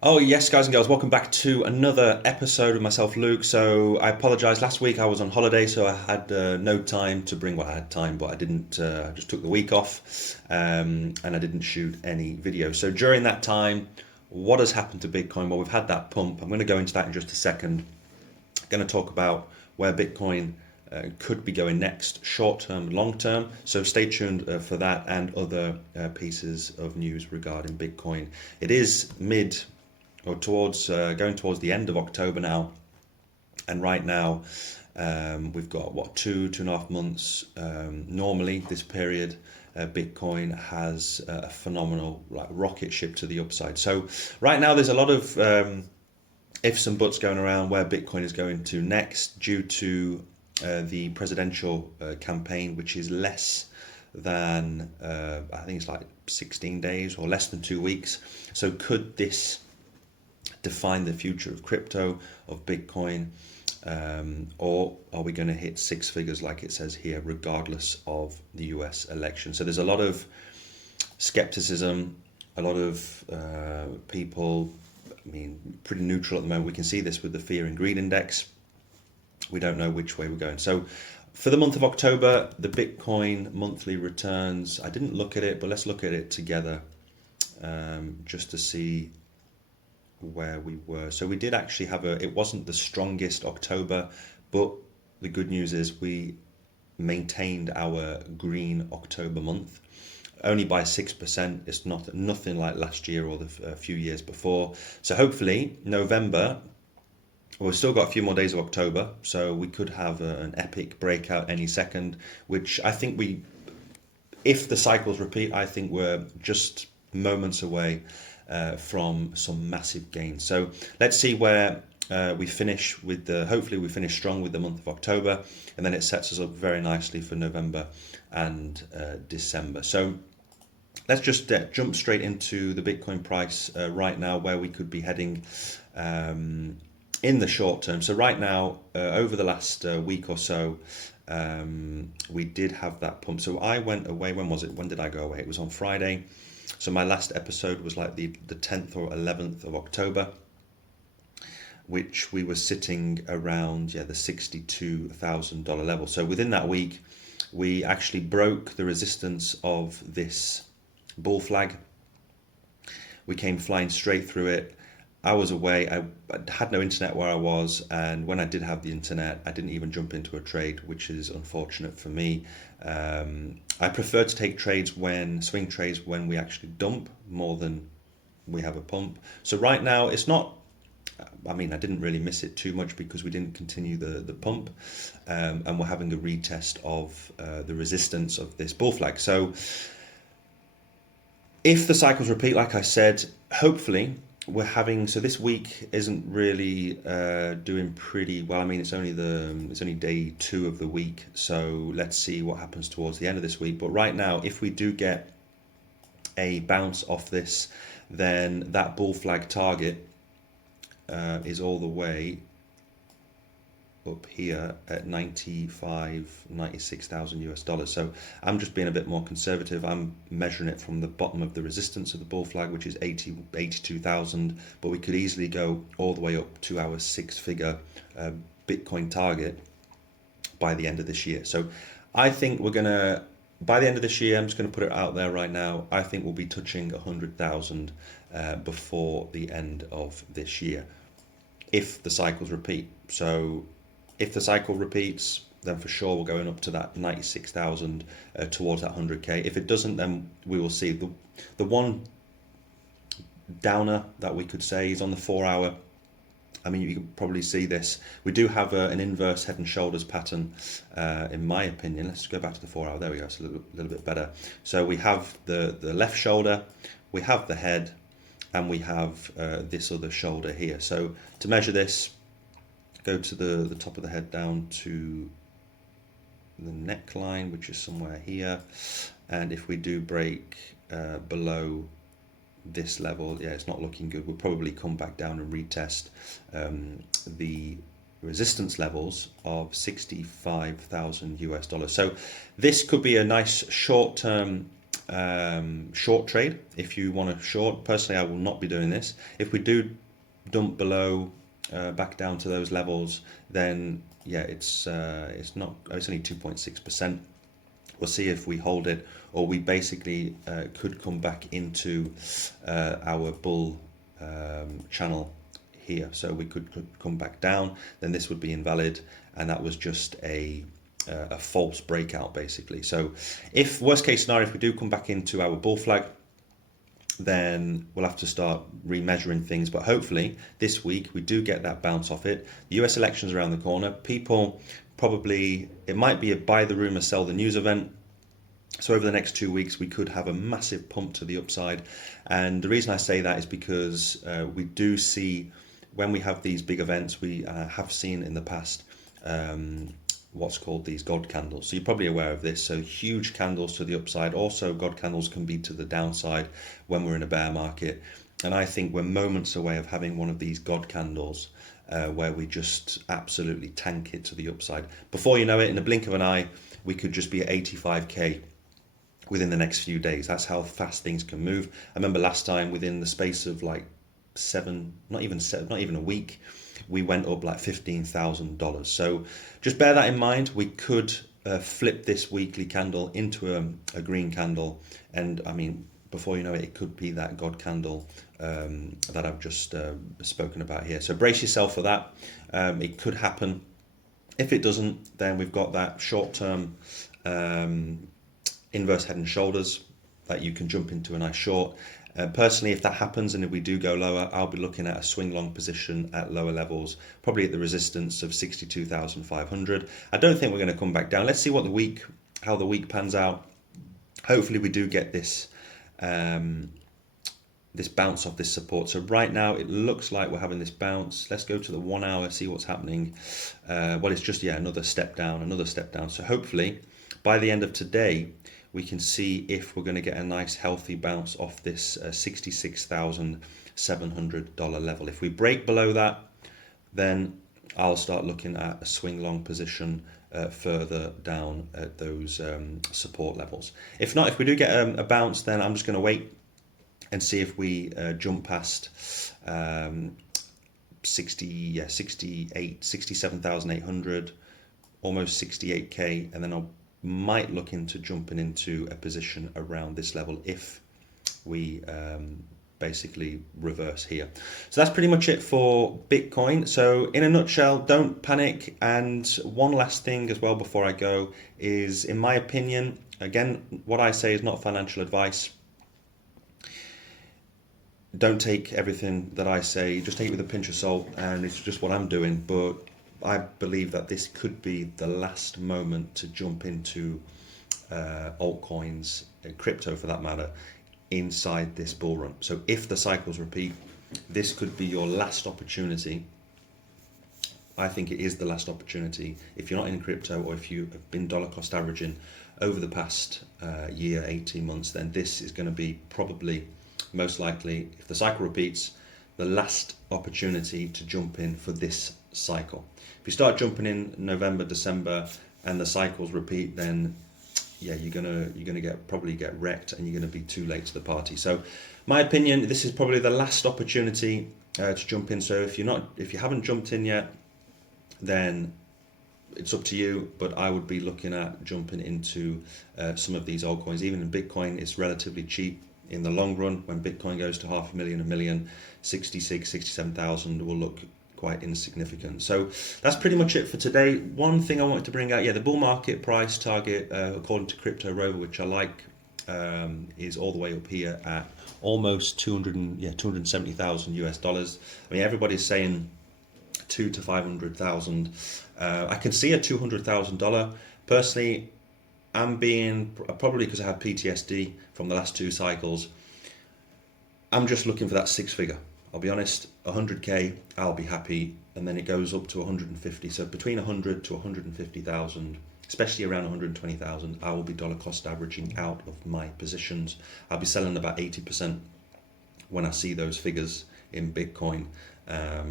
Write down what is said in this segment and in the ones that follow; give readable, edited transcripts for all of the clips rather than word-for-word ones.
Oh, yes, guys and girls, welcome back to another episode of myself, Luke. So, I apologize. Last week I was on holiday, so I had no time to bring. Well, I had time, but I didn't. I just took the week off, and I didn't shoot any videos. So, during that time, what has happened to Bitcoin? Well, we've had that pump. I'm going to go into that in just a second. Going to talk about where Bitcoin could be going next, short term, long term. So stay tuned for that and other pieces of news regarding Bitcoin. It is mid or towards going towards the end of October now, and right now we've got what, 2.5 months. Normally, this period, Bitcoin has a phenomenal like rocket ship to the upside. So right now, there's a lot of ifs and buts going around where Bitcoin is going to next due to the presidential campaign, which is less than I think it's like 16 days or less than 2 weeks. So could this define the future of crypto, of Bitcoin, or are we going to hit six figures like it says here, regardless of the US election? So there's a lot of skepticism, a lot of people, I mean, pretty neutral at the moment. We can see this with the fear and greed index. We don't know which way we're going. So for the month of October, the Bitcoin monthly returns, I didn't look at it, but let's look at it together just to see where we were. So we did actually have it wasn't the strongest October, but the good news is we maintained our green October month only by 6%. It's nothing like last year or the few years before. So hopefully November, we've still got a few more days of October, so we could have an epic breakout any second, which I think if the cycles repeat, I think we're just moments away from some massive gains. So let's see where we finish with hopefully we finish strong with the month of October, and then it sets us up very nicely for November and December. So let's just jump straight into the Bitcoin price right now, where we could be heading in the short term. So right now, over the last week or so, we did have that pump. So I went away. When was it? When did I go away? It was on Friday. So my last episode was like the 10th or 11th of October, which we were sitting around the $62,000 level. So within that week, we actually broke the resistance of this bull flag. We came flying straight through it. I was away. I had no internet where I was, and when I did have the internet, I didn't even jump into a trade, which is unfortunate for me. I prefer to take swing trades, when we actually dump more than we have a pump. So right now, it's not. I mean, I didn't really miss it too much because we didn't continue the pump, and we're having a retest of the resistance of this bull flag. So if the cycles repeat, like I said, hopefully we're having. So this week isn't really doing pretty well. I mean, it's only day 2 of the week, so let's see what happens towards the end of this week. But right now, if we do get a bounce off this, then that bull flag target is all the way up here at 96,000 US dollars. So I'm just being a bit more conservative. I'm measuring it from the bottom of the resistance of the bull flag, which is 82,000, but we could easily go all the way up to our 6-figure Bitcoin target by the end of this year. So I think we're gonna, by the end of this year, I'm just going to put it out there right now, I think we'll be touching 100,000 before the end of this year, if the cycles repeat. So if the cycle repeats, then for sure we're going up to that 96,000 towards that 100k. If it doesn't, then we will see. The one downer that we could say is on the 4-hour. I mean, you can probably see this. We do have an inverse head and shoulders pattern, in my opinion. Let's go back to the 4-hour. There we go. It's a little bit better. So we have the left shoulder, we have the head, and we have this other shoulder here. So to measure this, go to the top of the head down to the neckline, which is somewhere here. And if we do break below this level, it's not looking good. We'll probably come back down and retest the resistance levels of 65,000 US dollars. So this could be a nice short-term short trade if you want to short. Personally, I will not be doing this. If we do dump below, back down to those levels, then yeah, it's not, it's only 2.6%. We'll see if we hold it, or we basically could come back into our bull channel here. So we could come back down, then this would be invalid, and that was just a false breakout basically. So if worst case scenario, if we do come back into our bull flag, then we'll have to start remeasuring things. But hopefully this week we do get that bounce off it. The US elections around the corner. People probably, it might be a buy the rumor, sell the news event. So over the next 2 weeks, we could have a massive pump to the upside. And the reason I say that is because we do see, when we have these big events, we have seen in the past what's called these God candles. So you're probably aware of this. So huge candles to the upside. Also, God candles can be to the downside when we're in a bear market. And I think we're moments away of having one of these God candles where we just absolutely tank it to the upside. Before you know it, in the blink of an eye, we could just be at 85k within the next few days. That's how fast things can move. I remember last time, within the space of like not even a week, we went up like $15,000. So just bear that in mind. We could flip this weekly candle into a green candle, and I mean, before you know it, it could be that God candle that I've just spoken about here. So brace yourself for that. It could happen. If it doesn't, then we've got that short-term inverse head and shoulders that you can jump into a nice short. Personally, if that happens and if we do go lower, I'll be looking at a swing long position at lower levels, probably at the resistance of 62,500. I don't think we're going to come back down. Let's see what how the week pans out. Hopefully we do get this this bounce off this support. So right now it looks like we're having this bounce. Let's go to the 1 hour, see what's happening. Well, it's just, yeah, another step down. So hopefully by the end of today, we can see if we're going to get a nice healthy bounce off this $66,700 level. If we break below that, then I'll start looking at a swing long position further down at those support levels. If not, if we do get a bounce, then I'm just going to wait and see if we jump past 67,800, almost 68k, and then I might look into jumping into a position around this level if we basically reverse here. So that's pretty much it for Bitcoin. So in a nutshell, don't panic. And one last thing as well before I go is, in my opinion, again, what I say is not financial advice. Don't take everything that I say, just take it with a pinch of salt, and it's just what I'm doing. But I believe that this could be the last moment to jump into altcoins, crypto for that matter, inside this bull run. So if the cycles repeat, this could be your last opportunity. I think it is the last opportunity. If you're not in crypto, or if you have been dollar cost averaging over the past year, 18 months, then this is going to be probably, most likely, if the cycle repeats, the last opportunity to jump in for this cycle. If you start jumping in November, December, and the cycles repeat, then yeah, you're gonna probably get wrecked, and you're gonna be too late to the party. So, my opinion, this is probably the last opportunity to jump in. So if you haven't jumped in yet, then it's up to you. But I would be looking at jumping into some of these altcoins. Even in Bitcoin, it's relatively cheap in the long run. When Bitcoin goes to 500,000, 1 million, 67,000 will look quite insignificant. So that's pretty much it for today. One thing I wanted to bring out, the bull market price target, according to Crypto Rover, which I like, is all the way up here at almost 270,000 US dollars. I mean, everybody's saying 200 to 500,000. I can see a $200,000. Personally, I'm being, probably because I have PTSD from the last two cycles, I'm just looking for that six figure. I'll be honest, 100k, I'll be happy, and then it goes up to 150. So between 100 to 150,000, especially around 120,000, I will be dollar cost averaging out of my positions. I'll be selling about 80% when I see those figures in Bitcoin.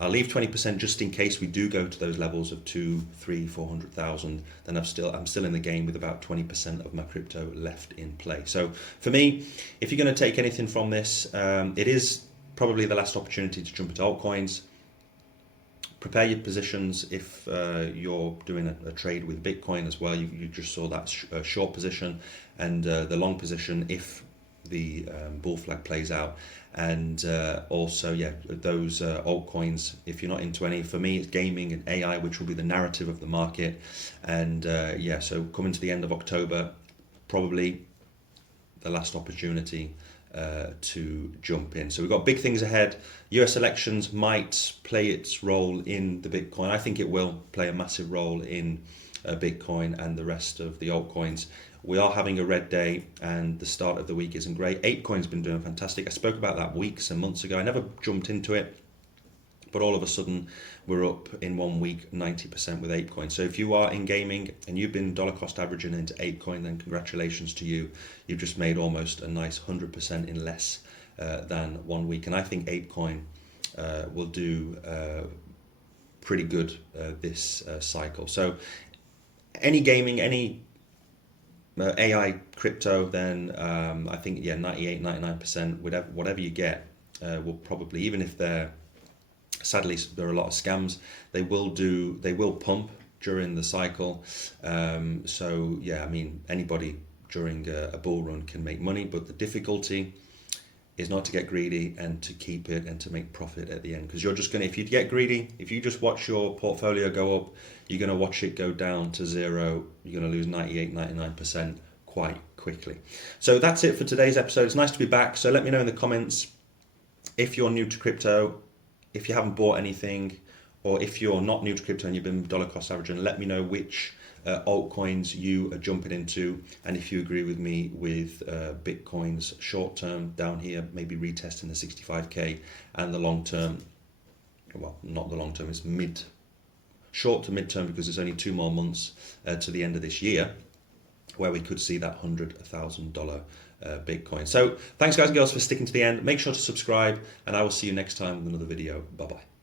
I'll leave 20% just in case we do go to those levels of 2, 3, 400,000. Then I'm still in the game with about 20% of my crypto left in play. So for me, if you're going to take anything from this, it is probably the last opportunity to jump into altcoins. Prepare your positions if you're doing a trade with Bitcoin as well. You just saw that short position, and the long position if the bull flag plays out. And also, yeah, those altcoins, if you're not into any, for me it's gaming and AI, which will be the narrative of the market. And yeah, so coming to the end of October, probably the last opportunity to jump in. So we've got big things ahead. US elections might play its role in the Bitcoin. I think it will play a massive role in Bitcoin and the rest of the altcoins. We are having a red day and the start of the week isn't great. Apecoin's been doing fantastic. I spoke about that weeks and months ago. I never jumped into it, but all of a sudden we're up in 1 week 90% with Apecoin. So if you are in gaming and you've been dollar cost averaging into Apecoin, then congratulations to you. You've just made almost a nice 100% in less than 1 week. And I think Apecoin will do pretty good this cycle. So any gaming, any AI crypto, then I think, yeah, 98, 99%, whatever you get will probably, even if they're, sadly, there are a lot of scams, they will pump during the cycle. So yeah, I mean, anybody during a bull run can make money, but the difficulty is not to get greedy and to keep it and to make profit at the end. Because you're just going to, if you get greedy, if you just watch your portfolio go up, you're going to watch it go down to zero. You're going to lose 98, 99% quite quickly. So that's it for today's episode. It's nice to be back. So let me know in the comments if you're new to crypto, if you haven't bought anything, or if you're not new to crypto and you've been dollar cost averaging, let me know which altcoins you are jumping into, and if you agree with me with Bitcoin's short term down here, maybe retesting the 65k, and the long term, well, not the long term, it's short to mid term, because it's only 2 more months to the end of this year, where we could see that $100,000 Bitcoin. So thanks guys and girls for sticking to the end. Make sure to subscribe, and I will see you next time with another video. Bye bye.